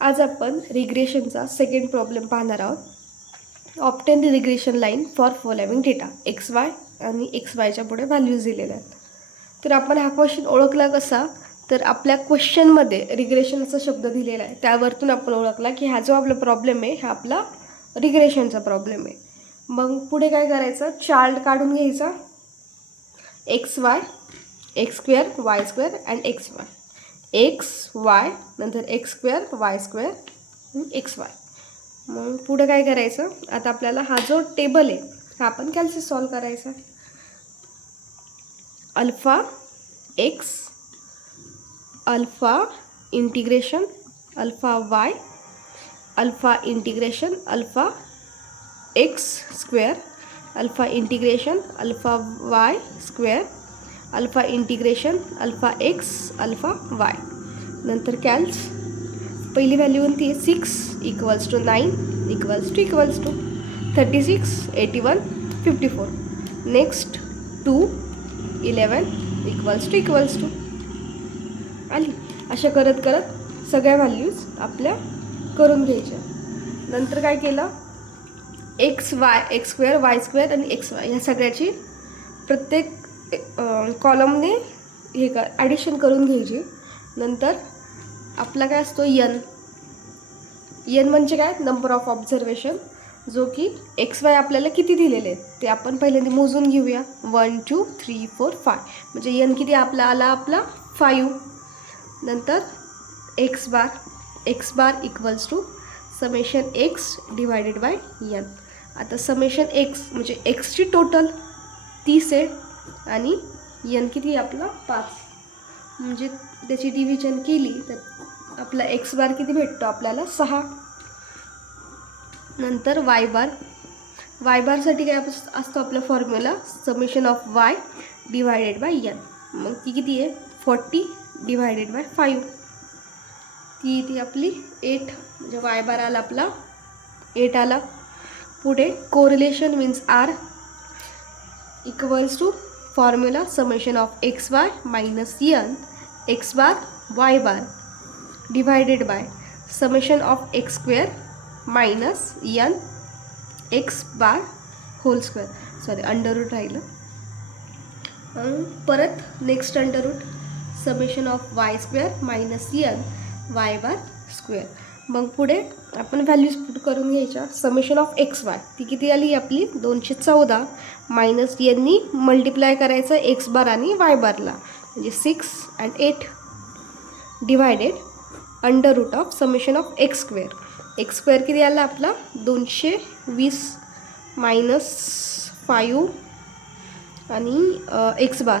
आज आपण रिग्रेशनचा second problem पाहणार आहोत. Obtain the regression line for following data x Y आणि एक्स वायच्या पुढे व्हॅल्यूज दिलेल्या आहेत. तर आपण हा क्वेश्चन ओळखला कसा, तर आपल्या क्वेश्चनमध्ये रिग्रेशनचा शब्द दिलेला आहे, त्यावरतून आपण ओळखला की हा जो आपला प्रॉब्लेम आहे हा आपला रिग्रेशनचा प्रॉब्लेम आहे. मग पुढे काय करायचं, चार्ट काढून घ्यायचा, x y, x square, y square and x y, x y नंतर x square, y square, x y. मग पुढे काय करायचं, आता आपल्याला हा जो टेबल आहे हा आपण कॅल्सी सॉल्व करायचा. Alpha x, alpha integration alpha y, alpha integration alpha x square, alpha integration alpha y square, alpha integration alpha x alpha y. नंतर कॅल्स, पहिली व्हॅल्यू कोणती आहे, 6 equals to 9 equals to 36, 81, 54. Next 2, 11 equals to आली. अशा करत करत सगळ्या व्हॅल्यूज आपल्या करून घ्यायच्या. नंतर काय केलं, x y, x square, y square आणि एक्स वाय ह्या सगळ्याची प्रत्येक कॉलमने हे ॲडिशन करून घ्यायची. नंतर आपला काय असतो एन, एन म्हणजे काय, नंबर ऑफ ऑब्झर्वेशन, जो की एक्स वाय आपल्याला किती दिलेले आहेत ते आपण पहिल्यांदा मोजून घेऊया. 1 2 3 4 5 म्हणजे एन किती आपला आला, आपला 5. नंतर x bar equals to summation x divided by n. आता समेशन एक्स म्हणजे एक्सची टोटल 30 आहे आणि एन किती आपला 5, म्हणजे त्याची डिव्हिजन केली तर आपला एक्स बार किती भेटतो आपल्याला 6. नंतर वाय बारसाठी काय असतो आपला formula, summation of y divided by n. मग ती किती आहे 40 डिवायडेड बाय 5, ती आपली 8, म्हणजे वाय बार आला आपला 8 आला. पुढे correlation means r equals to formula summation of x y minus n x bar y bar divided by summation of x square minus n x bar whole square, sorry under root राहिलं. परत next under root summation of y square minus n y bar square. मग पुढे आपण values put करून घ्यायच्या. Summation of x Y ती किती आली आपली 214 मायनस यांनी मल्टिप्लाय करायचं एक्स बार आणि वाय बारला, म्हणजे 6 and 8 divided under root of summation of x square. X square किती आला आपला 220 मायनस 5 आणि x bar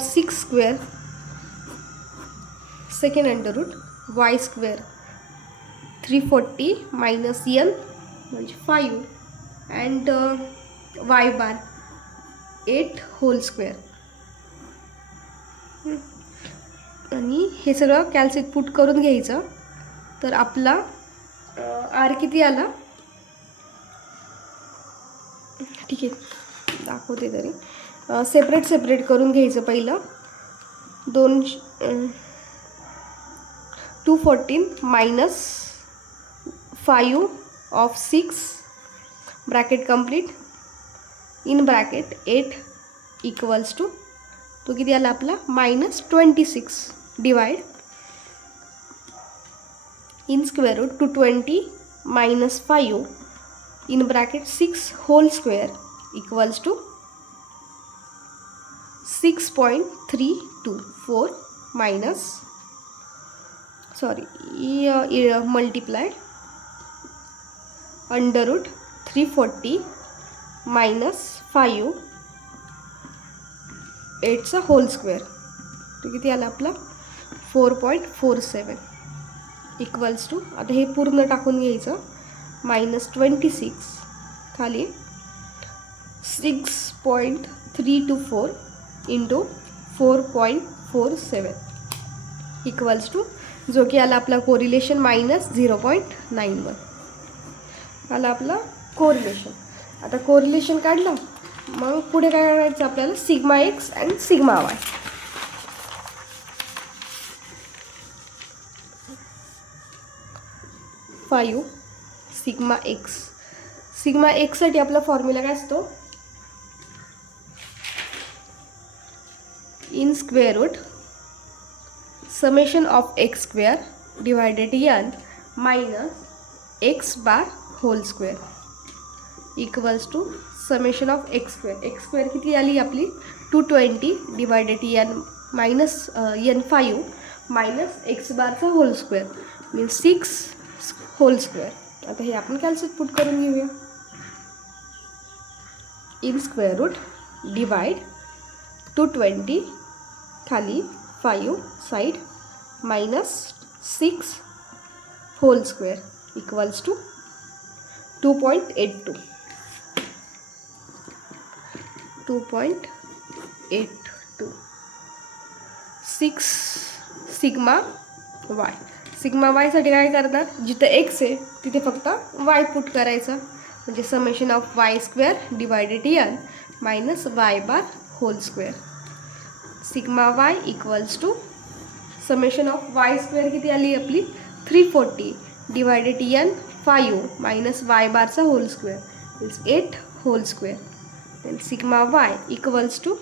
6 square second under root y square 340 minus n म्हणजे 5 and y bar 8 whole square. आणि हे सगळं कॅल्सिट पुट करून घ्यायचं. तर आपला आर किती आला, ठीक आहे दाखवते तरी, सेपरेट करून घ्यायचं. पहिलं 214 minus 5 of 6 bracket complete in bracket 8 equals to तो किती आला आपला minus 26 divide in square root 220 minus 5 in bracket 6 whole square equals to 6.324 minus multiply under root 340 minus 5 8चा होल स्क्वेअर, तो किती आला आपला 4.47 इक्वल्स टू, आता हे पूर्ण टाकून घ्यायचं, मायनस 26 खाली 6.324 इंटू 4.47 इक्वल्स टू, जो की आला आपला कोरिलेशन मायनस 0.91 आला आपला कोरिलेशन. आता कोरिलेशन काढलं, मग पुढे काय करायचं आपल्याला, sigma x and sigma y. 5 sigma x. Sigma एक्ससाठी आपला फॉर्म्युला काय असतो, in square root summation of x square divided n minus x bar whole square equals to summation of x square. X square किती आली आपली 220 divided n minus n 5 minus x बारचा whole square means 6 whole square. आता हे आपण calculate put करून घेऊया. In square root divide 220 खाली 5 side minus 6 whole square equals to 2.82. 6 sigma y. Sigma वायसाठी काय करणार, जिथं एक्स आहे तिथे फक्त वाय पुट करायचा, म्हणजे summation of y square divided n minus y bar whole square. Sigma y equals to summation of y square किती आली आपली 340 डिवायडेड एन 5 मायनस वाय बारचा whole square means 8 whole square. Then sigma y equals to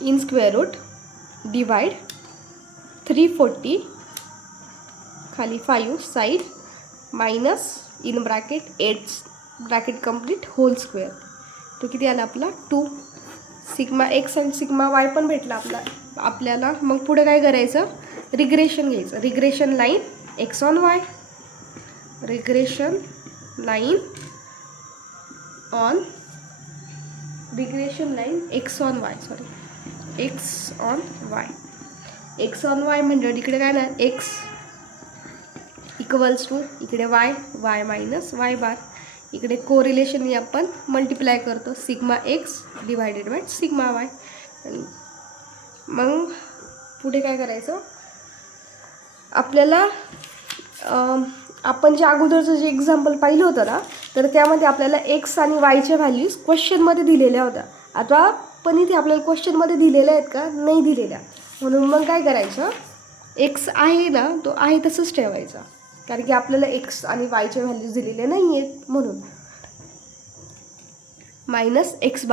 in square root divide 340 खाली 5 side minus in bracket 8 bracket complete whole square. तो किती आला आपला 2. सिग्मा एक्स आणि सिग्मा वाय पण भेटला आपल्याला. मग पुढे काय करायचं, रिग्रेशन घ्यायचं. Regression line x on Y, regression line x on Y x on Y. X on Y म्हणजे इकडे काय ना एक्स इक्वल्स टू इकडे वाय, वाय मायनस वाय बार. इकडे कोरिलेशन आपण मल्टिप्लाय करतो sigma x divided by sigma Y. मग पुढे काय करायचं, आपल्याला आपण जे अगोदरचं जे एक्झाम्पल पाहिलं होतं ना, तर त्यामध्ये आपल्याला एक्स आणि वायच्या व्हॅल्यूज क्वेश्चनमध्ये दिलेल्या होत्या. आता पण इथे आपल्याला क्वेश्चनमध्ये दिलेल्या आहेत का, नाही दिलेल्या. म्हणून मग काय करायचं, एक्स आहे ना तो आहे तसंच ठेवायचा, कारण की आपल्याला एक्स आणि वायच्या व्हॅल्यूज दिलेल्या नाही आहेत. म्हणून मायनस एक्स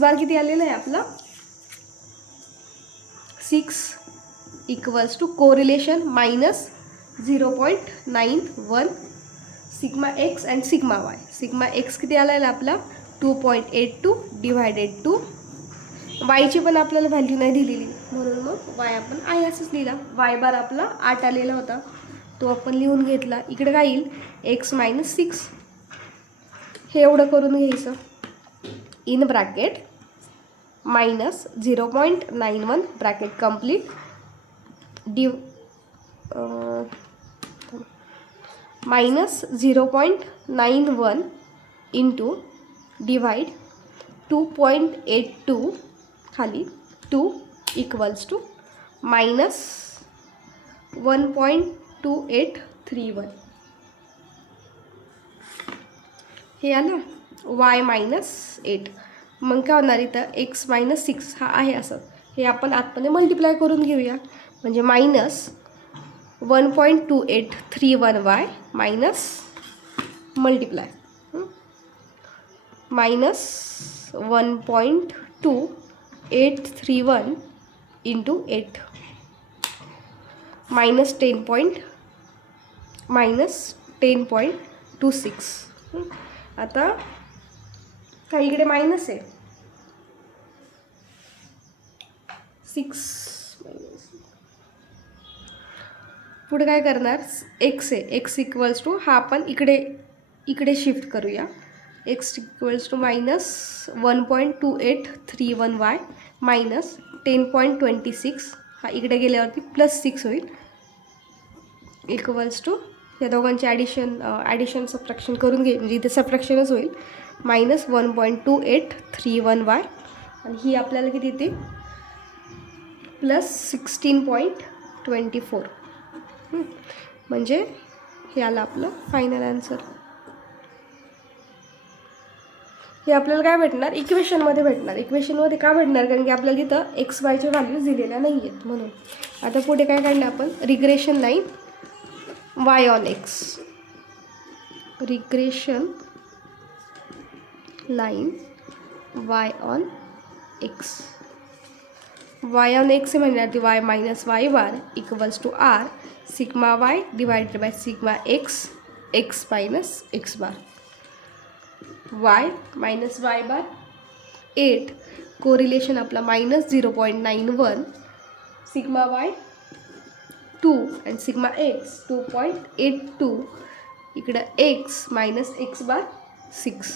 बार किती आलेला आहे आपला 6 equals to correlation minus 0.91 sigma x and sigma y. Sigma x किती आलेला आपला 2.82 डिवायडेड टू वायची पण आपल्याला व्हॅल्यू नाही दिलेली, म्हणून मग वाय आपण आहे असंच लिहिला. वाय बार आपला 8 आलेला होता, तो आपण लिहून घेतला. इकडे काय येईल एक्स मायनस 6. हे एवढं करून घ्यायचं in bracket minus 0.91 bracket complete minus 0.91 into divide 2.82 खाली 2 इक्वल्स टू मायनस 1.2831. हे आलं वाय मायनस 8. मग काय होणार इथं एक्स मायनस 6 हा आहे असं. हे आपण आतमध्ये मल्टिप्लाय करून घेऊया, म्हणजे minus 1.2831 y minus multiply minus 1.2831 into 8 minus 10.26. आता काही इकडे मायनस आहे 6 मायनस. पुढे काय करणार, एक्स आहे, एक्स इक्वल्स टू हा आपण इकडे शिफ्ट करूया. X equals to minus 1.2831 y minus 10.26 हा इकडे गेल्यावरती प्लस 6 होईल इक्वल्स टू या दोघांचे ॲडिशन सबट्रॅक्शन करून घे, म्हणजे इथे सबट्रॅक्शनच होईल मायनस 1.2831 वाय आणि ही आपल्याला किती येते प्लस 16.24. म्हणजे हे आलं आपलं फायनल आन्सर. हे आपल्याला काय भेटणार, इक्वेशनमध्ये भेटणार. इक्वेशनमध्ये का भेटणार, कारण की आपल्याला तिथं एक्स वायच्या व्हॅल्यूज दिलेल्या नाही आहेत म्हणून. आता पुढे काय काढलं आपण, regression line y on x. Regression line y on x. y on x म्हणण्यावरती y minus y bar equals to r sigma y divided by sigma x x minus x bar. y minus y bar 8 correlation आपला minus 0.91 sigma y 2 आणि sigma x 2.82 इकडं x minus x bar 6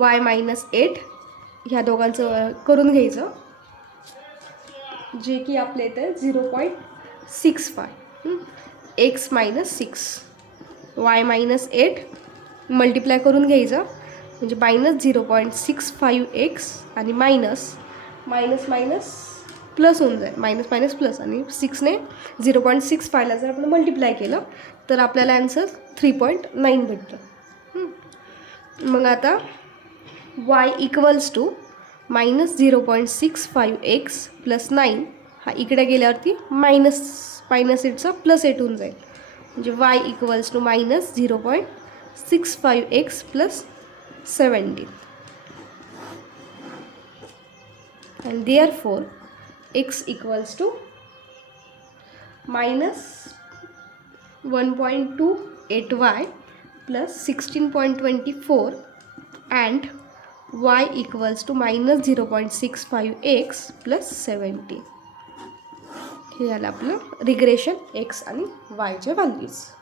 y minus 8 ह्या दोघांचं करून घ्यायचं जे की आपल्या इथे 0.65 x minus 6 y minus 8 multiply करून घ्यायचं म्हणजे मायनस 0.65 x आणि मायनस मायनस मायनस प्लस होऊन जाईल मायनस मायनस प्लस आणि 6ने 0.65ला जर आपण मल्टिप्लाय केलं तर आपल्याला आन्सर 3.9 भेटतं. मग आता y equals to minus 0.65 x plus 9 हा इकडे गेल्यावरती मायनस मायनस 8चा प्लस 8 होऊन जाईल म्हणजे y equals to minus 0.65 x plus 17 and therefore x equals to minus 1.28y plus 16.24 and y equals to minus 0.65x plus 17. हे झालं आपलं रिग्रेशन x आणि y चे व्हॅल्यूज.